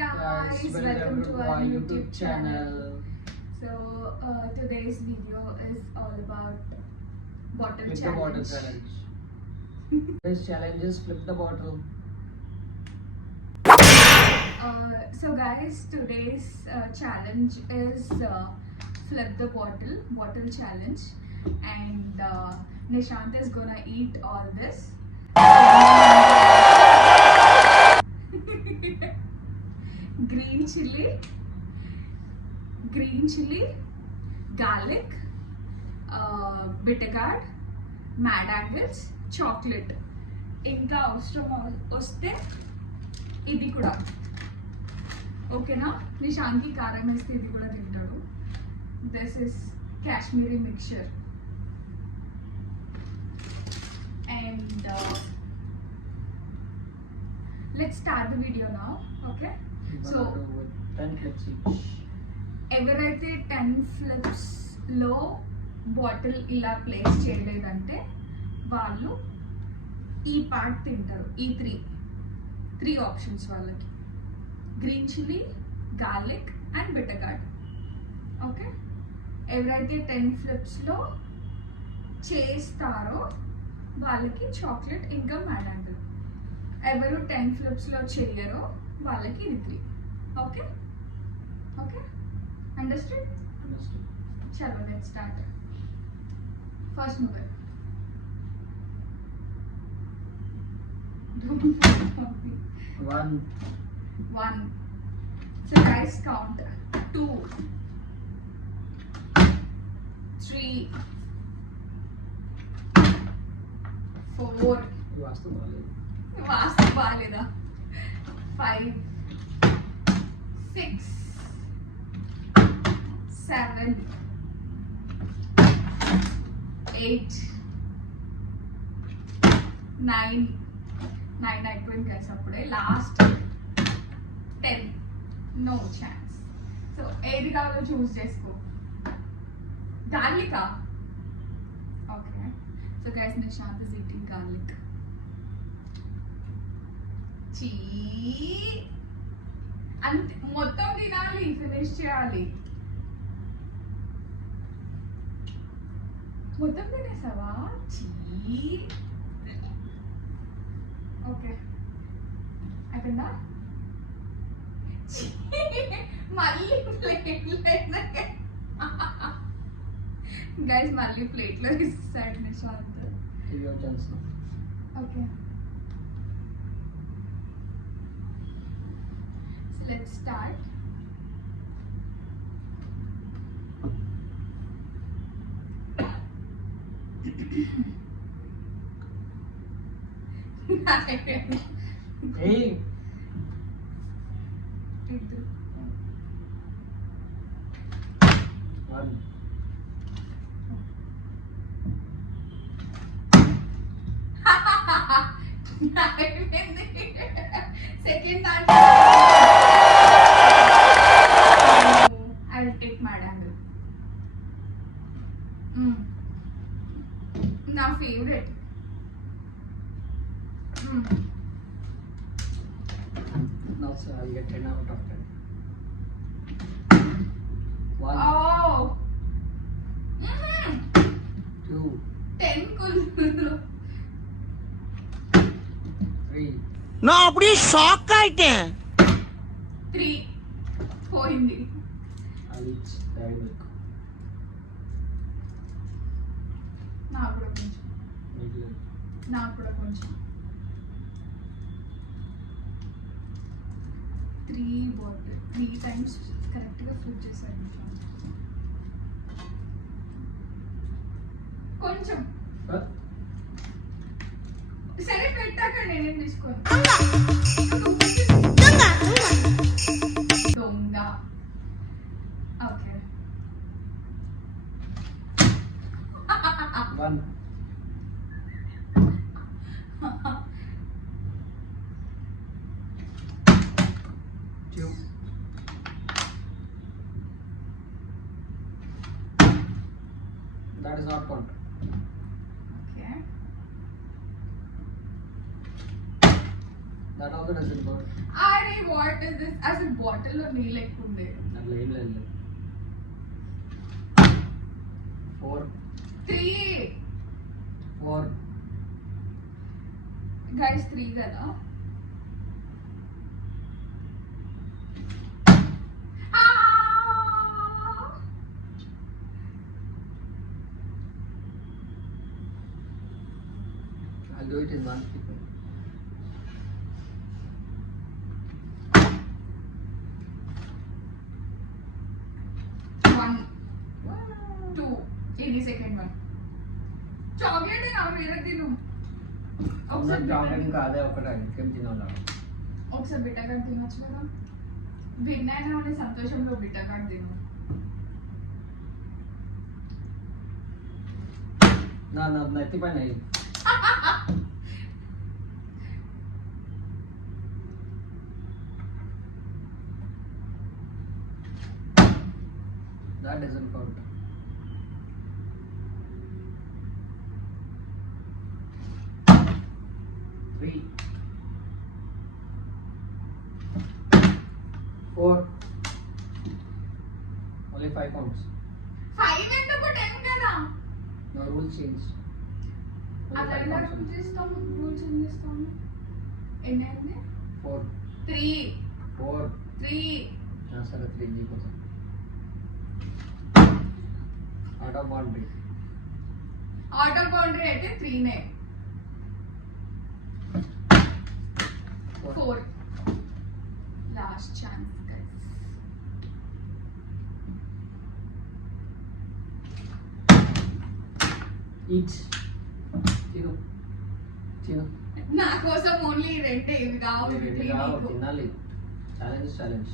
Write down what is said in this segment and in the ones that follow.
guys, welcome to our YouTube channel. So today's video is all about bottle Flip challenge. the bottle challenge. This challenge is flip the bottle. So guys, today's challenge is flip the bottle challenge, and Nishant is gonna eat all this. green chili, garlic, bitter gourd, mad angles, chocolate. ఇంకా అవసరం వస్తే ఇది కూడా ఓకేనా. నిషాంత్కి కారం వేస్తే ఇది కూడా తింటాడు. This is Kashmiri mixture and let's start the video now. Okay, so 10 flips each. ఎవరైతే 10 ఫ్లిప్స్ లో బాటిల్ ఇలా ప్లేస్ చేయలేదంటే వాళ్ళు ఈ పార్ట్ తింటారు. ఈ త్రీ ఆప్షన్స్ వాళ్ళకి: green chilli, garlic and bitter gourd. Okay, ఎవరైతే 10 ఫ్లిప్స్లో చేస్తారో వాళ్ళకి చాక్లెట్ ఇంకా మ్యాడాంగిల్. ఎవరు 10 ఫ్లిప్స్లో చేయరో వాళ్ళకి ఇది 3. Okay okay, understood? చలో లెట్స్ స్టార్ట్. ఫస్ట్ నువ్వే. One. So guys, count 2, 3, 4. వాస్తు బాలేదా? 5, 6, 7, 8, 9 అయిపోయింది గైస్. అప్పుడే లాస్ట్ 10. No chance. సో ఏది కావాలో చూస్ చేసుకో. గార్లికా? Okay, so guys Nishant is eating garlic. చీ, అంతే, మొత్తం తినాలి, ఫినిష్ చేయాలి. మొత్తం తినేసావా? చీ. ఓకే, అయిపోయిందా? మళ్ళీ గైస్ మళ్ళీ ప్లేట్లో ఇస్తాడు Nishant. Okay, let's start. Hey. One. Second time. I will take mad angle. నా favourite. Now so I'll get 10 out of 10. 1. Oh. 2. 10 కుళ్ళు. 3. நான் அப்படியே ஷாக் ஆயிட்டேன். 3 పోయింది. I'll eat dairy milk. నాకు కూడా కొంచెం. Medium. నాకు కూడా కొంచెం. 3 బాటిల్ 3 టైమ్స్ కరెక్ట్గా ఫ్లిప్ చేశాను. కొంచెం సరే పెట్టాక నేనేం తీసుకోను. దొంగ. ఓకే, 1. 2. That is not count. Okay, That also ఒక డజన్ పౌడర్. అరే వాట్ ఇస్ దిస్? అసలు బాటిల్లో నీళ్ళు ఎక్కువ ఉంది. అట్లా ఏం లేదు. 4 3 4 గైస్ 3 కదా. I'll do it in one clip. 1 2 ఇది సెకండ్ వన్. చాక్లెట్ నా వేరే తిను. ఒకసారి చాక్లెట్ ఇంకా అదే ఒకటే ఇంకేం తినాలా? ఒకసారి బిట్టగాడు తినొచ్చు కదా. విన్నాయన అనే సంతోషంలో బిట్టగాడు తిను. నా నెత్తి పైన వేయి. That doesn't count. Three, 4. Only 5 counts. 5 ఎందుకు 10 కదా. No rule change. Only అలా 5 ఎలా counts. రూల్ చేస్తాము? రూల్స్ ఏం చేస్తాము? ఎన్ని అయింది? 4 3 4. 3 సరే 3 జీ కోసం out of boundary. Auto boundary అయితే 3 నే. 4 లాస్ట్ ఛాన్స్ గైస్. ఈచ్ తిను తిను. నా కోసం ఓన్లీ రెండే, ఇవి కావు. ఇవి రెండు 3 కావు, నీకు. తినాలి. ఛాలెంజ్.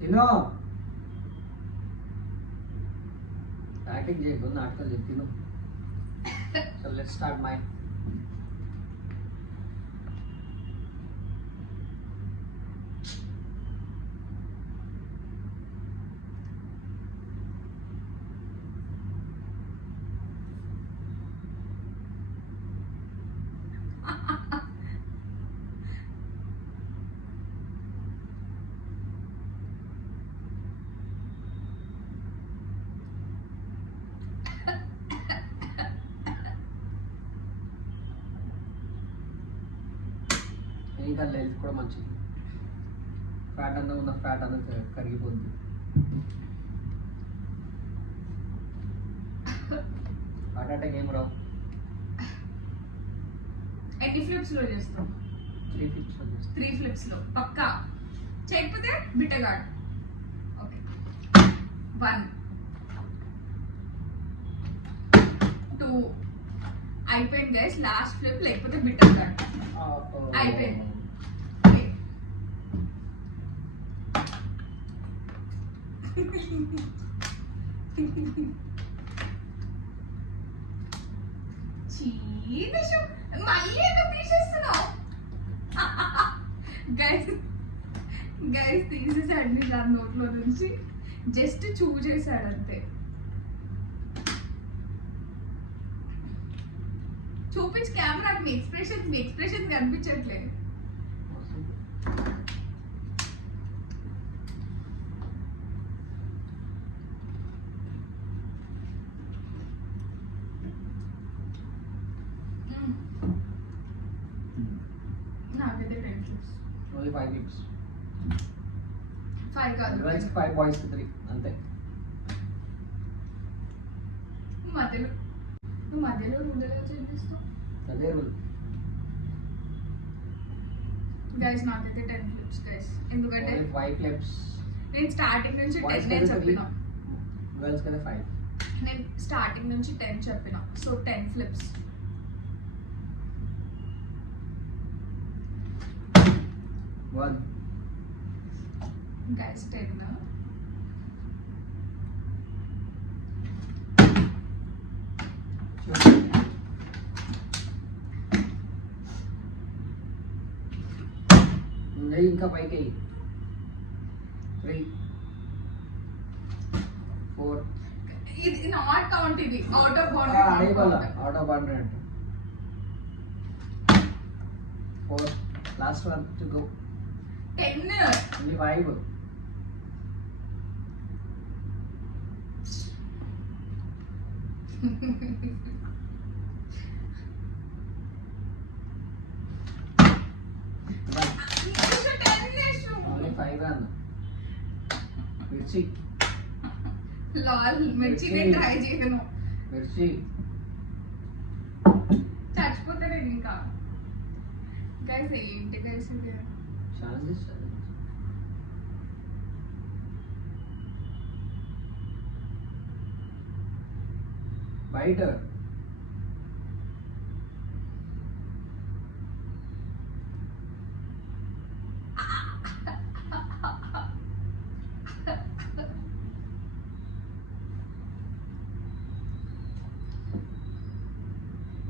తిను. యాక్టింగ్ చేయకు, నాటకాలు చెప్పు. తిను. So let's start my. ఇంకా హెల్త్ కూడా మంచిది. ఫ్యాట్ అన్న ఉన్న ఫ్యాట్ అన్న కరిగిపోద్ది. హార్ట్ అటాక్ ఏం రావు. ఎన్ని ఫ్లిప్స్ లో చేస్తాం? 3 ఫిఫ్స్ వచ్చేసి 3 ఫ్లిప్స్ లో పక్కా. చేయకపోతే బిట్టగాడు. ఓకే 1 2 అయిపోయింది గైస్. లాస్ట్ ఫ్లిప్ లేకపోతే బిట్టగాడు. అయిపోయింది. చీదశం మళ్ళీ ఎందుకు తీసేస్తున్నావు? గైస్ తీసేసాడు నిషాద్ నోట్లో నుంచి. జస్ట్ చూ చేశాడు అంతే. చూపించి కెమెరాకి మీ ఎక్స్ప్రెషన్ కనిపించట్లేదు. నాకైతే 10 ఫ్లిప్స్. ఓన్లీ 5 ఫిఫ్స్. 5 కాదు. గర్ల్స్ 5 బాయ్స్ 3 అంతే. నువ్వు మధ్యలో రూల్ ఎలా చేపిస్తావు? అదే రూల్. గైస్ నాకైతే 10 ఫ్లిప్స్ గైస్. ఎందుకంటే 5 ఫ్లిప్స్. నేను స్టార్టింగ్ నుంచి 10 నేను చెప్పిన. గర్ల్స్ కదా 5. నేను స్టార్టింగ్ నుంచి 10 చెప్పిన. సో 10 ఫ్లిప్స్. 1 గైస్ 10. ఇంకా పైకి 3 4 ఇది నాట్ కౌంట్, ఇది అవుట్ ఆఫ్ అడగల బౌండరీ. అవుట్ ఆఫ్ బౌండరీ అంటే 4 లాస్ట్ వన్ టు గో 10. ఓన్లీ 5 ఓన్లీ 5 అన్న మిర్చి లాల్ మిర్చి నేను ట్రై చేయను, మిర్చి చచ్చిపోతా నేను ఇంకా. గైస్ ఏంటి గైస్ ఇది? ఛాన్సెస్ బయట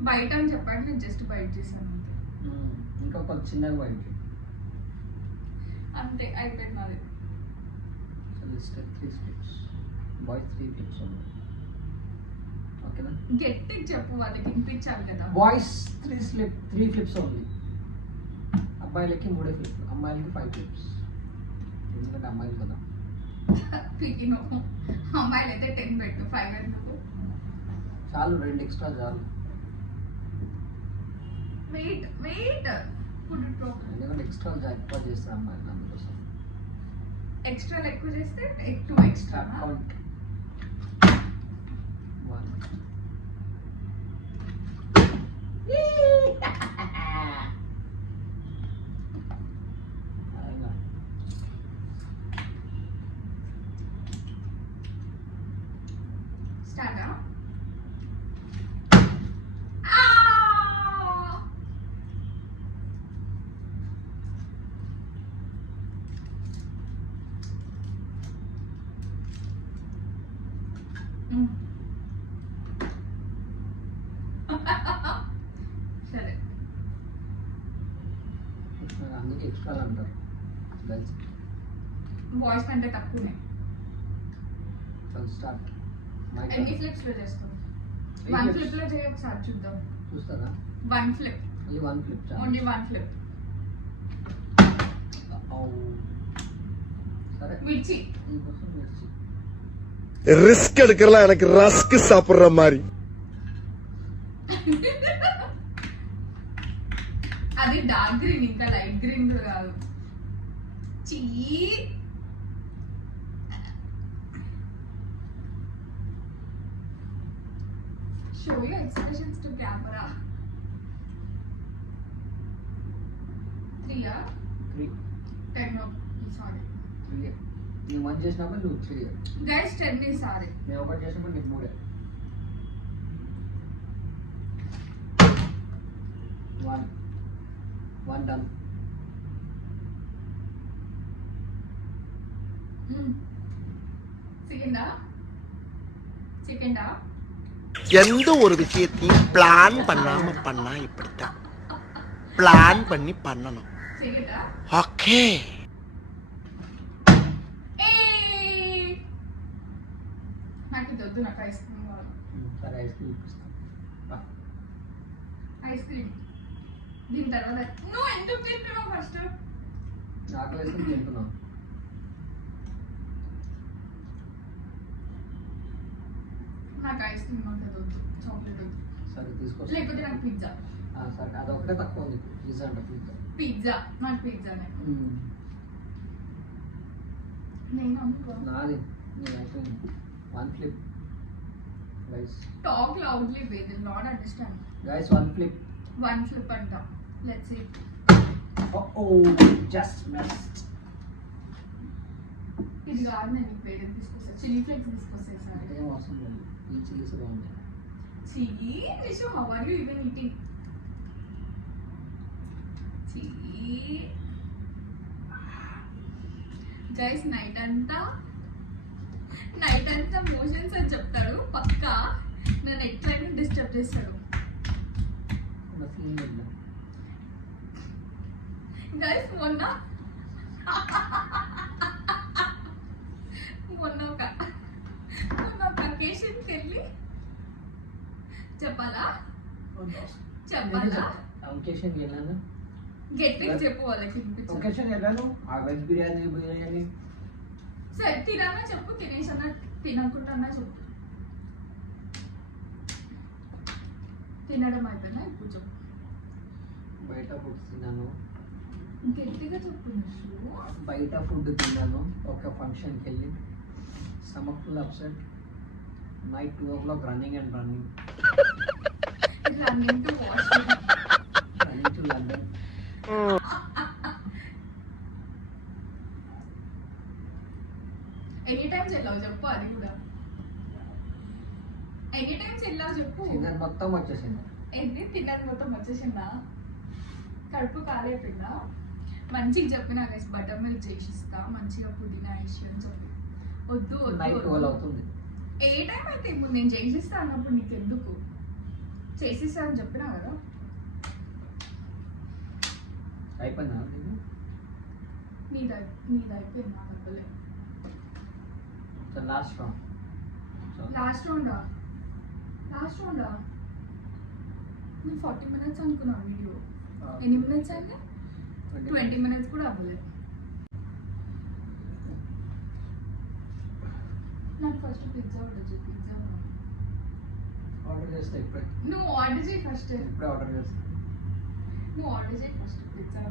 బయట అని చెప్పండి, నేను జస్ట్ బయట చేశాను అంతే. ఇంకా కొంచెం చిన్నగా బయట అంతే అయిపోయింది నాది. సో లిస్ట్ 3 స్టెప్స్ బాయ్స్ 3 క్లిప్స్ ఉన్నాయి ఓకేనా గట్టిగా చెప్పు, వాళ్ళకి వినిపించాలి కదా. బాయ్స్ 3 క్లిప్స్ ఓన్లీ, అబ్బాయిలకి 3 క్లిప్స్, అమ్మాయిలకి 5 క్లిప్స్, ఎందుకంటే అమ్మాయిలు కదా. పీకిను అమ్మాయిలు అయితే 10 పెట్టు, 5 ఎందుకు? చాలు 2 ఎక్స్ట్రా చాలు, వెయిట్ ఫుడ్ ప్రోగ్రామ్ ఎందుకంటే ఎక్స్ట్రా ఎక్కువ చేస్తారు అమ్మాయిలు, అందుకోసం ఎక్స్ట్రా ఎక్కువ చేస్తే 2 ఎక్స్ట్రా. కౌంట్ 1 స్టార్ట్. సరే అందుకే ఎక్స్ట్రా అంటారు గర్ల్స్. బాయ్స్ కంటే తక్కువనే. స్టార్ట్ ఎన్ని ఫ్లిప్స్ లో చేస్తాం? 1 ఫ్లిప్ లో చేయి ఒకసారి చూద్దాం. చూస్తారా? 1 ఫ్లిప్, ఓన్లీ 1 క్లిప్ చాలు. ఓన్లీ 1 ఫ్లిప్. సరే మిర్చి నీకోసం మిర్చి. ரிஸ்க் எடுக்கிறலாம் எனக்கு ரஸ்க் சாப்பிடுற மாதிரி. అది డార్క్ గ్రీన్, ఇంకా లైట్ గ్రీన్ కూడా కాదు. చీ show your expressions to camera. 3 10 సారీ 3 నేను 1 చేసినప్పుడు నువ్వు 3. గైస్ 10 సారీ. నేను 1 చేసినప్పుడు నీకు 3. 1 డన్. செகண்டா எந்த ஒரு விஷயத்தையும் பிளான் பண்ணாம பண்ணா இப்படித்தான். பிளான் பண்ணி பண்ணணும். செகண்டா ஓகே. నాకు దొద్దు, నాకు ఐస్ క్రీమ్ కావాలి. సరే ఐస్ క్రీమ్ ఇప్పిస్తాను. ఐస్ క్రీమ్ దీని తర్వాత నువ్వు ఎందుకు తింటున్నావు? ఫస్ట్ నాకు ఐస్ క్రీమ్ తింటున్నాను. నాకు ఐస్ క్రీమ్ ఉంటుంది, చాక్లెట్ వద్దు. సరే తీసుకొస్తా. లేకపోతే నాకు పిజ్జా. సరే అదొకటే తక్కువ ఉంది. పిజ్జా అంటే పిజ్జా. పిజ్జా నాకు పిజ్జానే. నేను అనుకో నాది నేను అయిపోయింది. 1 ఫ్లిప్ గైస్. టాక్ లౌడ్లీ వే, they not understand. Guys 1 flip. 1 flip అంట. Let's see. Just missed. ఇది కాదు, నేను వేరే తీసుకొస్తా. చిల్లీ ఫ్లేక్స్ తీసుకొస్తా సార్. ఏం అవసరం లేదు, ఈ చీజ్ బాగుంది. చీ Nishu, how are you even eating? చీ గైస్ నైట్ అంతా మోషన్స్ అని చెప్తాడు పక్కా. నన్ను ఎట్లయినా డిస్టర్బ్ చేస్తాడు. గైస్ మొన్న ఒక లొకేషన్కి వెళ్ళి చెప్పాలా చెప్పాలా లొకేషన్కి వెళ్ళాను గట్టిగా చెప్పు వాళ్ళకి వినిపించు. లొకేషన్ వెళ్ళాను ఆ వెజ్ బిర్యానీ సరే తినన్నా చెప్పు, తినేసన్నా తినకుండా చెప్పు. తినడం అయిపోయినా ఇప్పుడు చెప్పు. బయట ఫుడ్ తిన్నాను, గట్టిగా చెప్పు నిషు. బయట ఫుడ్ తిన్నాను ఒక ఫంక్షన్కి వెళ్ళి, stomach full upset, night 2 o'clock running running to washroom. Running to London. Any times వెళ్ళావు చెప్పు, అది కూడా ఎనీ టైమ్స్ వెళ్ళావు చెప్పు. తిన్నాను మొత్తం వచ్చేసింది. ఏంటి తిన్నది మొత్తం వచ్చేసిందా? కడుపు కాలేపిందా? మంచిగా చెప్పినా గైస్, బటర్ మిల్క్ చేసిస్తా, మంచిగా పుదీనా వేసి అని చెప్పి. వద్దు నైట్ వద్దు 12 అవుతుంది. ఏ టైం అయితే ఇప్పుడు నేను చేసిస్తా అన్నప్పుడు నీకు ఎందుకు? చేసిస్తా అని చెప్పినా కదా. అయిపోయిందా నీది అయిపోయింది, నా డబ్బులే. Last round. లాస్ట్ రౌండా? లాస్ట్ రౌండా? నేను 40 minutes అనుకున్నాను వీడియో. ఎన్ని మినిట్స్ అయింది? 20 minutes కూడా అవ్వలేదు. నాకు ఫస్ట్ పిజ్జా ఆర్డర్ చేయి. పిజ్జా ఆర్డర్ చేస్తే ఇప్పుడే నువ్వు ఆర్డర్ చేయి ఫస్ట్. ఇప్పుడే ఆర్డర్ చేస్తా. నువ్వు ఆర్డర్ చేయి ఫస్ట్ పిజ్జా.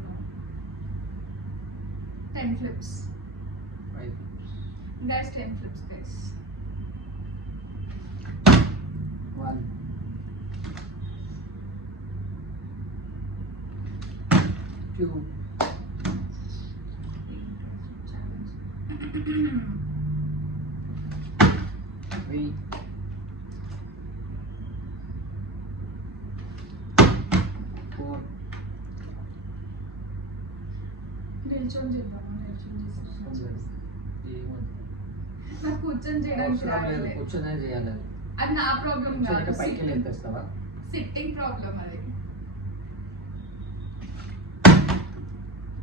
10 flips. 5 flips. Guys, 10 flips guys. 1 2 3 4 నిల్చొని చేద్దాము. నిల్చొని చేస్తాను. ఏమో నాకు కూర్చొని చేయడానికి రాలేదు. కూర్చొనే చేయాలి. అది నా ప్రాబ్లం కాదు, పైకి ఎత్తేస్తావా? సిట్టింగ్ ప్రాబ్లం అది.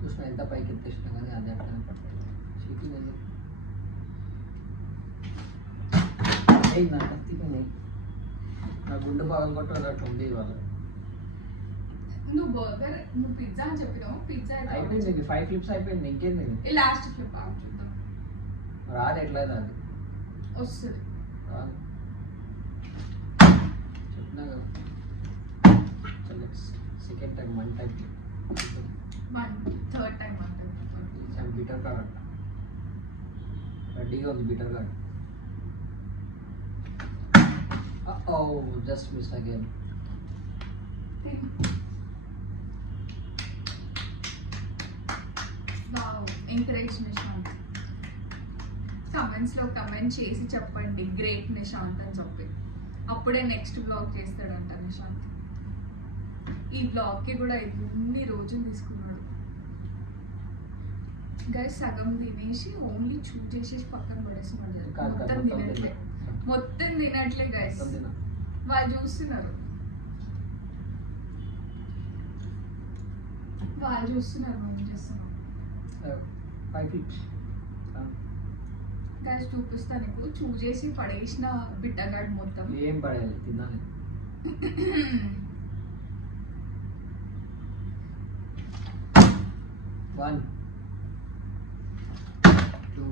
చూసిన ఎంత పైకి ఎత్తేసినా కానీ అది అట్లా చీటింగ్ ఉంది. నా కత్తికి నా గుండె బాగా కొట్టేటట్టు ఉంది ఇవాళ. నువ్వు బర్గర్, నువ్వు పిజ్జా అని చెప్పినావు. పిజ్జా అయిపోయింది. 5 flips అయిపోయింది. ఇంకేంది లాస్ట్ ఫ్లిప్ అవుట్ చూద్దాం. రాదు. ఎట్లా రాదు? వస్తుంది. రాదు చెప్పినా కదా. Second time 1 time third time అంటే బీటర్ కార్డ్ అంట. రెడీగా ఉంది beater card. Just miss again. Encourage Nishant. కమెంట్స్లో కమెంట్ చేసి చెప్పండి గ్రేట్ నిశాంత్ అని చెప్పి. అప్పుడే నెక్స్ట్ బ్లాగ్ చేస్తాడంట నిశాంత్. ఈ బ్లాగ్కి కూడా ఎన్ని రోజులు తీసుకున్నాడు గైస్. సగం తినేసి ఓన్లీ చేసేసి పక్కన పడేస్తున్నాడు. మొత్తం తినట్లే గైస్. వాళ్ళు చూస్తున్నారు మనం చేస్తున్నాం. 5 flips. గైస్ చూపిస్తాను ఇప్పుడు. చూసేసి పడేసిన బిడ్డగాడు మొత్తం. ఏం పడేయాలి? తినాలి. 1 2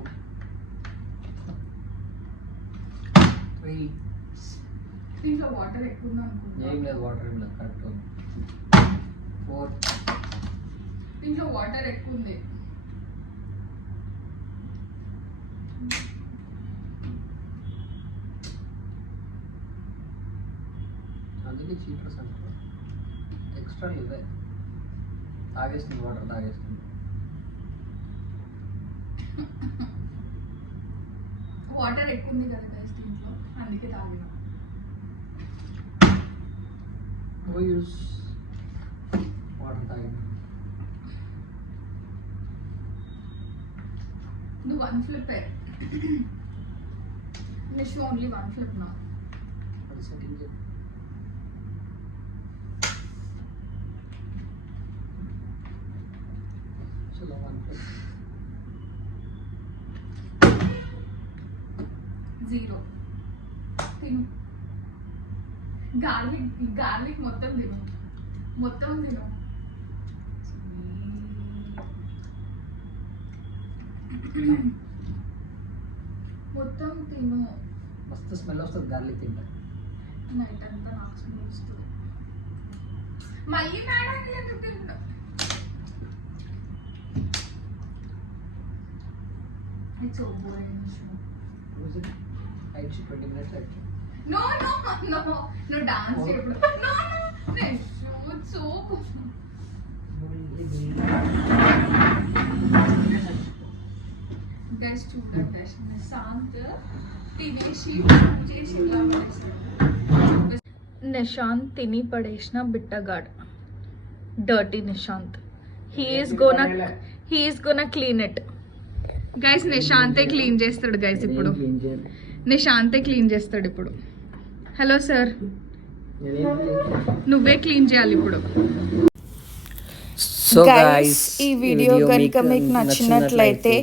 3. దీంట్లో వాటర్ ఎక్కువ ఉంది అనుకుంటా. ఏం లేదు, వాటర్ ఏం లేదు, కరెక్ట్. 4 దీంట్లో వాటర్ ఎక్కువ ఉంది. అందుకే చీటర్స్ అంటారు. ఎక్స్ట్రా ఇవే తాగేస్తుంది, వాటర్ తాగేస్తుంది. వాటర్ ఎక్కువ ఉంది కదా గైస్ దీంట్లో, అందుకే తాగినా. యూస్ వాటర్ తాగిన. నువ్వు 1 flip నెక్స్ట్ ఓన్లీ 1 flip నా. అది సెట్టింగ్ చెప్పు. చలో 1 flip. 0 తిను. గార్లిక్ మొత్తం తిను. మొత్తం తిను. మస్తు స్మెల్ వస్తుంది గార్లిక్ తింటా. నైట్ అంతా నాకు స్మెల్ వస్తుంది. మళ్ళీ మేడానికి ఎందుకు తింటా? It's so boring. Was it 20 minutes actually? No, dance చేయప్పుడు. No. It's so good. Guys, చూడండి నిశాంత్ తినేసి చేసి ఇలా పడేసాడు. నిశాంత్ తిని పడేసిన బిట్టగాడ్. Dirty Nishant. He is gonna clean it. Guys నిశాంతే క్లీన్ చేస్తాడు గైస్ ఇప్పుడు. నిశాంతే క్లీన్ చేస్తాడు ఇప్పుడు. హలో సార్, నువ్వే క్లీన్ చేయాలి ఇప్పుడు. సో గైస్ ఈ వీడియో కనుక మీకు నచ్చినట్లయితే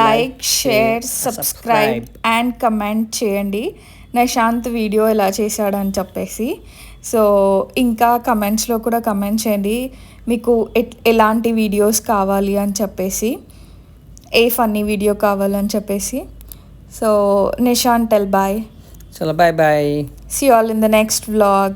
like, share, subscribe and comment చేయండి నిశాంత్ వీడియో ఎలా చేశాడని చెప్పేసి. సో ఇంకా కమెంట్స్లో కూడా కమెంట్ చేయండి మీకు ఎలాంటి వీడియోస్ కావాలి అని చెప్పేసి, ఏ ఫన్నీ వీడియో కావాలని చెప్పేసి. So Nishant tell bye. చలో bye bye. See you all in the next vlog.